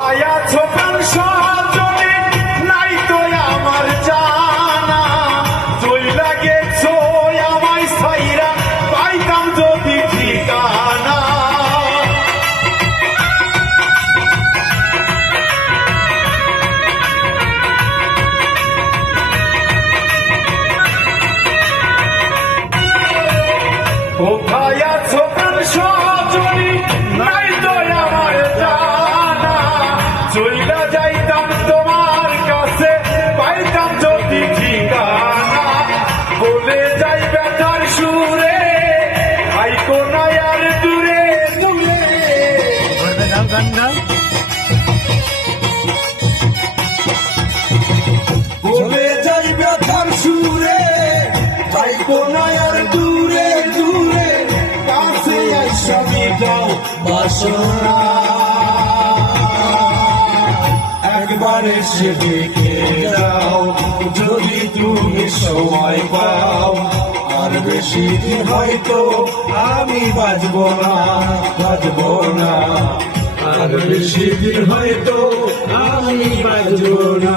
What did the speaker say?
আয়াছো প্রাণ সজনে নাই তো আমার জানা চইলা গেছো আমায় ছাইরা পাইতাম যদি ঠিকানা কোথায় আছো প্রাণ সজনে নাই তো আমার জানা চইলা যাইতাম তোমার কাছে পাইতাম যদি ঠিকানা বলে যাই ব্যথার সুরে আইকো না আর দূরে দূরে বলে যাই ব্যথার সুরে আইকো না আর দূরে দূরে কাছে আইসা মিটাও বাসনা একবার এসে দেখে যাও যদি তুমি সময় পাও আর বেশি দিন হয়তো আমি বাঁচবো না আর বেশি দিন হয়তো আমি বাঁচবো না।